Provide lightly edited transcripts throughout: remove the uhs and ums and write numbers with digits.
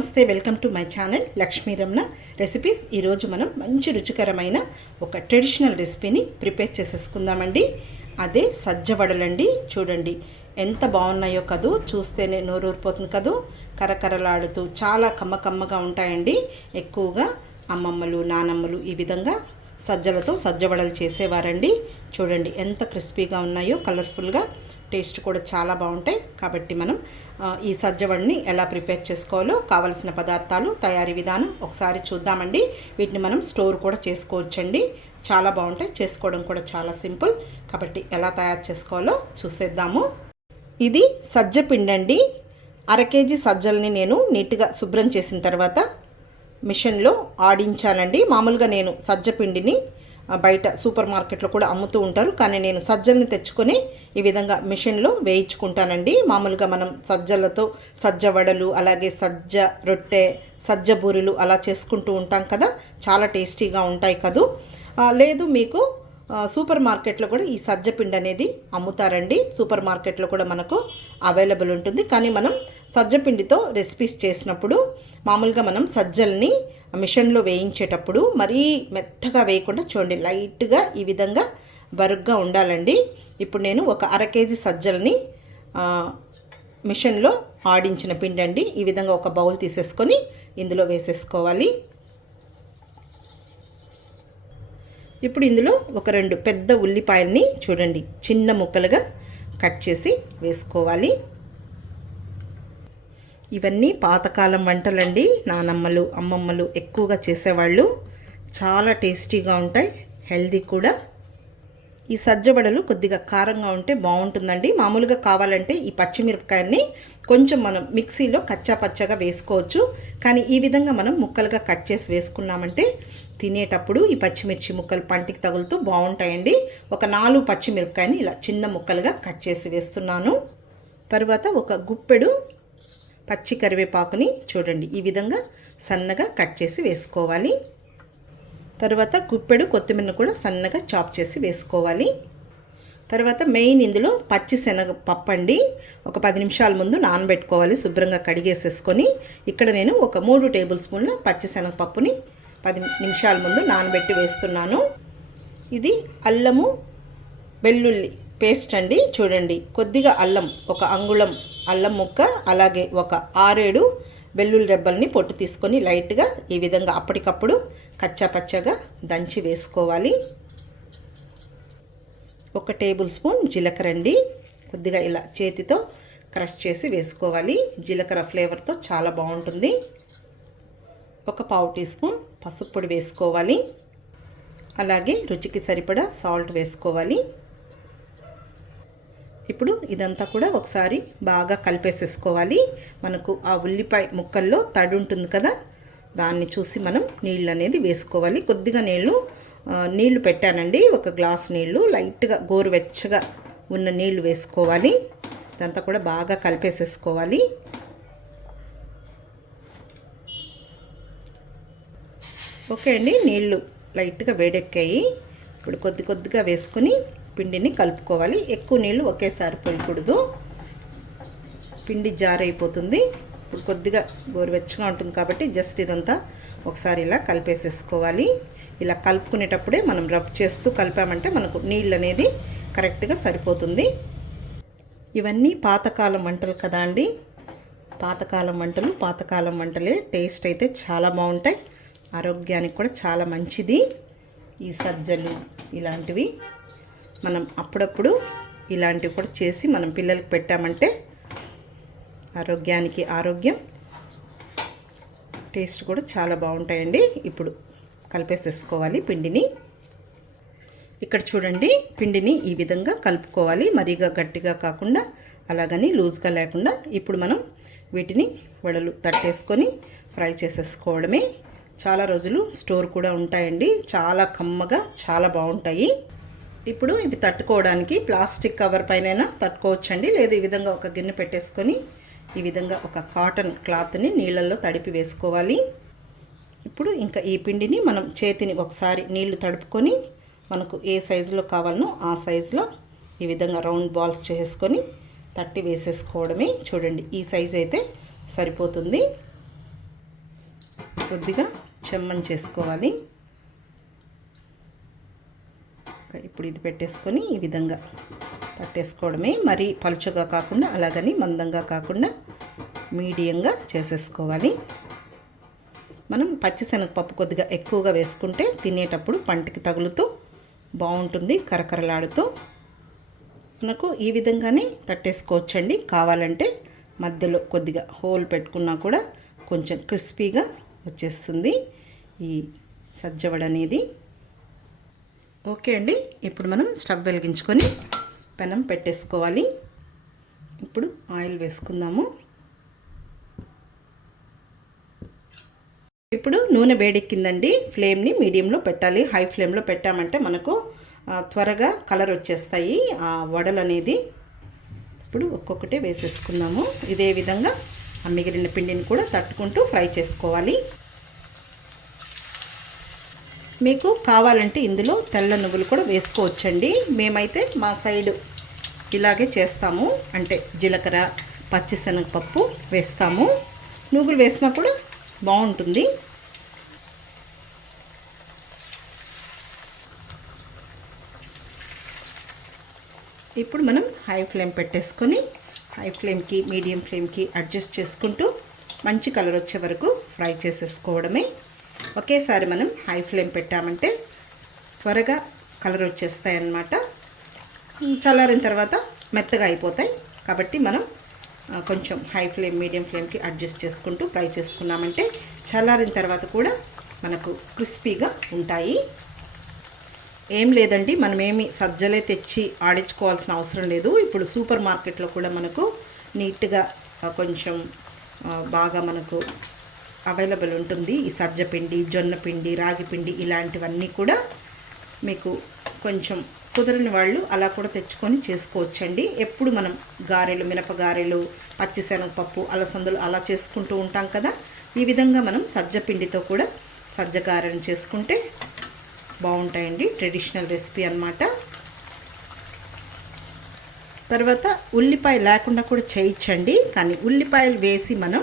నమస్తే, welcome to my channel Lakshmi Ramana recipes. ఈరోజు మనం మంచి రుచికరమైన ఒక ట్రెడిషనల్ రెసిపీని ప్రిపేర్ చేసేసుకుందామండి. అదే సజ్జ వడలండి. చూడండి ఎంత బాగున్నాయో కదూ, చూస్తేనే నోరూరిపోతుంది కదూ. కరకరలాడుతూ చాలా కమ్మగా ఉంటాయండి. ఎక్కువగా అమ్మమ్మలు నానమ్మలు ఈ విధంగా సజ్జలతో సజ్జ వడలు చేసేవారండి. చూడండి ఎంత క్రిస్పీగా ఉన్నాయో, కలర్ఫుల్గా, టేస్ట్ కూడా చాలా బాగుంటాయి. కాబట్టి మనం ఈ సజ్జ వడని ఎలా ప్రిపేర్ చేసుకోవాలో, కావలసిన పదార్థాలు, తయారీ విధానం ఒకసారి చూద్దామండి. వీటిని మనం స్టోర్ కూడా చేసుకోవచ్చండి. చాలా బాగుంటాయి, చేసుకోవడం కూడా చాలా సింపుల్. కాబట్టి ఎలా తయారు చేసుకోవాలో చూసేద్దాము. ఇది సజ్జ పిండి అండి. 1/2 కేజీ సజ్జల్ని నేను నీట్గా శుభ్రం చేసిన తర్వాత మిషన్లో ఆడించానండి. మామూలుగా నేను సజ్జ పిండిని బయట సూపర్ మార్కెట్లో కూడా అమ్ముతూ ఉంటారు, కానీ నేను సజ్జల్ని తెచ్చుకొని ఈ విధంగా మిషన్లో వేయించుకుంటానండి. మామూలుగా మనం సజ్జలతో సజ్జ వడలు, అలాగే సజ్జ రొట్టె, సజ్జ బూరెలు అలా చేసుకుంటూ ఉంటాం కదా, చాలా టేస్టీగా ఉంటాయి కదూ. లేదు మీకు సూపర్ మార్కెట్లో కూడా ఈ సజ్జ పిండి అనేది అమ్ముతారండి. సూపర్ మార్కెట్లో కూడా మనకు అవైలబుల్ ఉంటుంది. కానీ మనం సజ్జ పిండితో రెసిపీస్ చేసినప్పుడు మామూలుగా మనం సజ్జల్ని మిషన్లో వేయించేటప్పుడు మరీ మెత్తగా వేయకుండా చూడండి, లైట్గా ఈ విధంగా బరుగ్గా ఉండాలండి. ఇప్పుడు నేను ఒక 1/2 కేజీ సజ్జల్ని మిషన్లో ఆడించిన పిండి అండి. ఈ విధంగా ఒక బౌల్ తీసేసుకొని ఇందులో వేసేసుకోవాలి. ఇప్పుడు ఇందులో ఒక 2 పెద్ద ఉల్లిపాయల్ని చూడండి చిన్న ముక్కలుగా కట్ చేసి వేసుకోవాలి. ఇవన్నీ పాతకాలం వంటలండి. నానమ్మలు అమ్మమ్మలు ఎక్కువగా చేసేవాళ్ళు. చాలా టేస్టీగా ఉంటాయి, హెల్దీ కూడా. ఈ సజ్జ వడలు కొద్దిగా కారంగా ఉంటే బాగుంటుందండి. మామూలుగా కావాలంటే ఈ పచ్చిమిరపకాయల్ని కొంచెం మనం మిక్సీలో కచ్చా పచ్చగా వేసుకోవచ్చు. కానీ ఈ విధంగా మనం ముక్కలుగా కట్ చేసి వేసుకున్నామంటే తినేటప్పుడు ఈ పచ్చిమిర్చి ముక్కలు పంటికి తగులుతూ బాగుంటాయండి. ఒక 4 పచ్చిమిరపకాయని ఇలా చిన్న ముక్కలుగా కట్ చేసి వేస్తున్నాను. తర్వాత ఒక గుప్పెడు పచ్చి కరివేపాకుని చూడండి ఈ విధంగా సన్నగా కట్ చేసి వేసుకోవాలి. తర్వాత గుప్పెడు కొత్తిమీరను కూడా సన్నగా చాప్ చేసి వేసుకోవాలి. తర్వాత మెయిన్ ఇందులో పచ్చి శనగపప్పు అండి. ఒక 10 నిమిషాల ముందు నానబెట్టుకోవాలి, శుభ్రంగా కడిగేసేసుకొని. ఇక్కడ నేను ఒక 3 టేబుల్ స్పూన్ల పచ్చి శనగపప్పుని 10 నిమిషాల ముందు నానబెట్టి వేస్తున్నాను. ఇది అల్లము వెల్లుల్లి పేస్ట్ అండి. చూడండి కొద్దిగా అల్లం, ఒక అంగుళం అల్లం ముక్క, అలాగే ఒక 6-7 వెల్లుల్లి రెబ్బల్ని పొట్టు తీసుకొని లైట్గా ఈ విధంగా అప్పటికప్పుడు కచ్చా పచ్చగా దంచి వేసుకోవాలి. 1 టేబుల్ స్పూన్ జీలకర్ర అండి. కొద్దిగా ఇలా చేతితో క్రష్ చేసి వేసుకోవాలి. జీలకర్ర ఫ్లేవర్తో చాలా బాగుంటుంది. ఒక 1/4 టీ స్పూన్ పసుపు పొడి వేసుకోవాలి. అలాగే రుచికి సరిపడా సాల్ట్ వేసుకోవాలి. ఇప్పుడు ఇదంతా కూడా ఒకసారి బాగా కలిపేసేసుకోవాలి. మనకు ఆ ఉల్లిపాయ ముక్కల్లో తడి ఉంటుంది కదా, దాన్ని చూసి మనం నీళ్ళు అనేది వేసుకోవాలి. కొద్దిగా నీళ్లు పెట్టానండి, 1 గ్లాస్ నీళ్లు, లైట్గా గోరువెచ్చగా ఉన్న నీళ్లు వేసుకోవాలి. ఇదంతా కూడా బాగా కలిపేసేసుకోవాలి. ఓకే అండి, నీళ్లు లైట్గా వేడెక్కాయి. ఇప్పుడు కొద్దిగా వేసుకొని పిండిని కలుపుకోవాలి. ఎక్కువ నీళ్ళు ఒకేసారి పోయకూడదు, పిండి జారైపోతుంది. ఇప్పుడు కొద్దిగా గోరువెచ్చగా ఉంటుంది కాబట్టి జస్ట్ ఇదంతా ఒకసారి ఇలా కలిపేసేసుకోవాలి. ఇలా కలుపుకునేటప్పుడే మనం రబ్ చేస్తూ కలిపామంటే మనకు నీళ్ళు అనేది కరెక్ట్గా సరిపోతుంది. ఇవన్నీ పాతకాలం వంటలు కదా అండి. పాతకాలం వంటలే టేస్ట్ అయితే చాలా బాగుంటాయి, ఆరోగ్యానికి కూడా చాలా మంచిది. ఈ సజ్జలు ఇలాంటివి మనం అప్పుడప్పుడు ఇలాంటివి కూడా చేసి మనం పిల్లలకి పెట్టామంటే ఆరోగ్యానికి ఆరోగ్యం, టేస్ట్ కూడా చాలా బాగుంటాయండి. ఇప్పుడు కలిపేసేసుకోవాలి పిండిని. ఇక్కడ చూడండి పిండిని ఈ విధంగా కలుపుకోవాలి, మరీగా గట్టిగా కాకుండా అలాగని లూజ్గా లేకుండా. ఇప్పుడు మనం వీటిని వడలు తట్టేసుకొని ఫ్రై చేసేసుకోవడమే. చాలా రోజులు స్టోర్ కూడా ఉంటాయండి, చాలా కమ్మగా చాలా బాగుంటాయి. ఇప్పుడు ఇవి తట్టుకోవడానికి ప్లాస్టిక్ కవర్ పైన తట్టుకోవచ్చండి, లేదు ఈ విధంగా ఒక గిన్నె పెట్టేసుకొని ఈ విధంగా ఒక కాటన్ క్లాత్ని నీళ్ళల్లో తడిపి వేసుకోవాలి. ఇప్పుడు ఇంకా ఈ పిండిని మనం చేతిని ఒకసారి నీళ్లు తడుపుకొని మనకు ఏ సైజులో కావాలనో ఆ సైజులో ఈ విధంగా రౌండ్ బాల్స్ చేసుకొని తట్టి వేసేసుకోవడమే. చూడండి ఈ సైజు అయితే సరిపోతుంది. కొద్దిగా చెమ్మని చేసుకోవాలి. ఇప్పుడు ఇది పెట్టేసుకొని ఈ విధంగా పట్టేసుకోవడమే. మరీ పలుచగా కాకుండా అలాగని మందంగా కాకుండా మీడియంగా చేసేసుకోవాలి. మనం పచ్చిశనగపప్పు కొద్దిగా ఎక్కువగా వేసుకుంటే తినేటప్పుడు పంటికి తగులుతూ బాగుంటుంది, కరకరలాడుతూ. మనకు ఈ విధంగానే తట్టేసుకోవచ్చండి. కావాలంటే మధ్యలో కొద్దిగా హోల్ పెట్టుకున్నా కూడా కొంచెం క్రిస్పీగా వచ్చేస్తుంది ఈ సజ్జవడ అనేది. ఓకే అండి, ఇప్పుడు మనం స్టవ్ వెలిగించుకొని పెనం పెట్టేసుకోవాలి. ఇప్పుడు ఆయిల్ వేసుకుందాము. ఇప్పుడు నూనె వేడెక్కిందండి. ఫ్లేమ్ని మీడియంలో పెట్టాలి. హై ఫ్లేమ్లో పెట్టామంటే మనకు త్వరగా కలర్ వచ్చేస్తాయి ఆ వడలు అనేది. ఇప్పుడు ఒక్కొక్కటి వేసేసుకుందాము. ఇదే విధంగా ఆ మిగిలిన పిండిని కూడా తట్టుకుంటూ ఫ్రై చేసుకోవాలి. మీకు కావాలంటే ఇందులో తెల్ల నువ్వులు కూడా వేసుకోవచ్చండి. మేమైతే మా సైడు ఇలాగే చేస్తాము, అంటే జీలకర్ర పచ్చిశనగపప్పు వేస్తాము. నువ్వులు వేసినా కూడా బాగుంటుంది. ఇప్పుడు మనం హై ఫ్లేమ్ పెట్టేసుకొని హై ఫ్లేమ్కి మీడియం ఫ్లేమ్కి అడ్జస్ట్ చేసుకుంటూ మంచి కలర్ వచ్చే వరకు ఫ్రై చేసేసుకోవడమే. ఒకేసారి మనం హై ఫ్లేమ్ పెట్టామంటే త్వరగా కలర్ వచ్చేస్తాయి అన్నమాట. చల్లారిన తర్వాత మెత్తగా అయిపోతాయి. కాబట్టి మనం కొంచెం హై ఫ్లేమ్ మీడియం ఫ్లేమ్కి అడ్జస్ట్ చేసుకుంటూ ఫ్రై చేసుకున్నామంటే చల్లారిన తర్వాత కూడా మనకు క్రిస్పీగా ఉంటాయి. ఏం లేదండి, మనమేమి సజ్జలే తెచ్చి ఆడించుకోవాల్సిన అవసరం లేదు. ఇప్పుడు సూపర్ మార్కెట్లో కూడా మనకు నీట్గా కొంచెం బాగా మనకు అవైలబుల్ ఉంటుంది ఈ సజ్జపిండి, జొన్నపిండి, రాగిపిండి ఇలాంటివన్నీ కూడా. మీకు కొంచెం కుదరని వాళ్ళు అలా కూడా తెచ్చుకొని చేసుకోవచ్చండి. ఎప్పుడు మనం గారెలు, మినపగారెలు, పచ్చిశనగపప్పు, అలసందలు అలా చేసుకుంటూ ఉంటాం కదా. ఈ విధంగా మనం సజ్జపిండితో కూడా సజ్జ గారెలు చేసుకుంటే బాగుంటాయండి. ట్రెడిషనల్ రెసిపీ అన్నమాట. తర్వాత ఉల్లిపాయ లేకుండా కూడా చేయొచ్చండి. కానీ ఉల్లిపాయలు వేసి మనం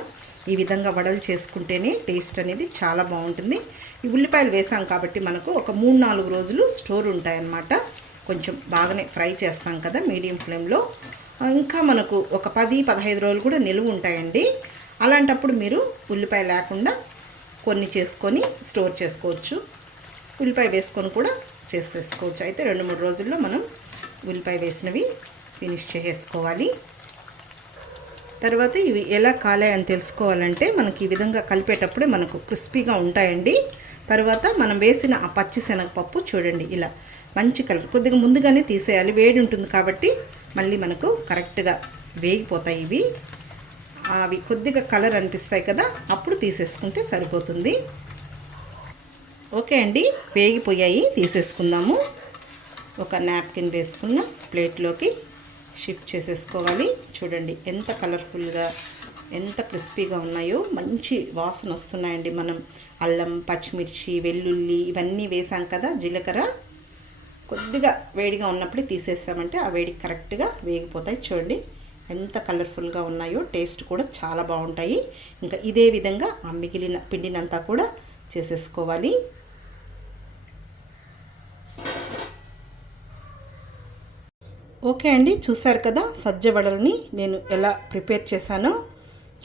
ఈ విధంగా వడలు చేసుకుంటేనే టేస్ట్ అనేది చాలా బాగుంటుంది. ఈ ఉల్లిపాయలు వేసాం కాబట్టి మనకు ఒక 3-4 రోజులు స్టోర్ ఉంటాయన్నమాట. కొంచెం బాగానే ఫ్రై చేస్తాం కదా మీడియం ఫ్లేమ్లో. ఇంకా మనకు ఒక 10-15 రోజులు కూడా నిలువ ఉంటాయండి. అలాంటప్పుడు మీరు ఉల్లిపాయ లేకుండా కొన్ని చేసుకొని స్టోర్ చేసుకోవచ్చు. ఉల్లిపాయ వేసుకొని కూడా చేసేసుకోవచ్చు. అయితే 2-3 రోజుల్లో మనం ఉల్లిపాయ వేసినవి ఫినిష్ చేసేసుకోవాలి. తర్వాత ఇవి ఎలా కాలాయని తెలుసుకోవాలంటే మనకి ఈ విధంగా కలిపేటప్పుడే మనకు క్రిస్పీగా ఉంటాయండి. తర్వాత మనం వేసిన ఆ పచ్చిశనగపప్పు చూడండి ఇలా మంచి కలర్. కొద్దిగా ముందుగానే తీసేయాలి, వేడి ఉంటుంది కాబట్టి మళ్ళీ మనకు కరెక్ట్గా వేగిపోతాయి ఇవి. అవి కొద్దిగా కలర్ అనిపిస్తాయి కదా, అప్పుడు తీసేసుకుంటే సరిపోతుంది. ఓకే అండి, వేగిపోయాయి, తీసేసుకుందాము. ఒక నాప్కిన్ వేసుకున్న ప్లేట్లోకి షిఫ్ట్ చేసేసుకోవాలి. చూడండి ఎంత కలర్ఫుల్గా, ఎంత క్రిస్పీగా ఉన్నాయో. మంచి వాసన వస్తున్నాయండి. మనం అల్లం, పచ్చిమిర్చి, వెల్లుల్లి ఇవన్నీ వేసాం కదా, జీలకర్ర. కొద్దిగా వేడిగా ఉన్నప్పుడే తీసేసామంటే ఆ వేడికి కరెక్ట్గా వేగిపోతాయి. చూడండి ఎంత కలర్ఫుల్గా ఉన్నాయో. టేస్ట్ కూడా చాలా బాగుంటాయి. ఇంకా ఇదే విధంగా ఆ మిగిలిన పిండినంతా కూడా చేసేసుకోవాలి. ఓకే అండి, చూసారు కదా సజ్జ వడల్ని నేను ఎలా ప్రిపేర్ చేశానో.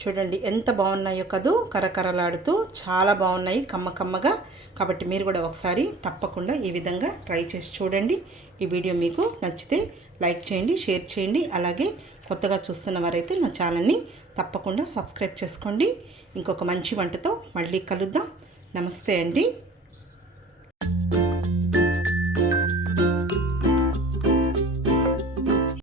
చూడండి ఎంత బాగున్నాయో కదూ, కరకరలాడుతూ చాలా బాగున్నాయి, కమ్మగా. కాబట్టి మీరు కూడా ఒకసారి తప్పకుండా ఈ విధంగా ట్రై చేసి చూడండి. ఈ వీడియో మీకు నచ్చితే లైక్ చేయండి, షేర్ చేయండి. అలాగే కొత్తగా చూస్తున్న వారైతే నా ఛానల్ని తప్పకుండా సబ్స్క్రైబ్ చేసుకోండి. ఇంకొక మంచి వంటతో మళ్ళీ కలుద్దాం. నమస్తే అండి.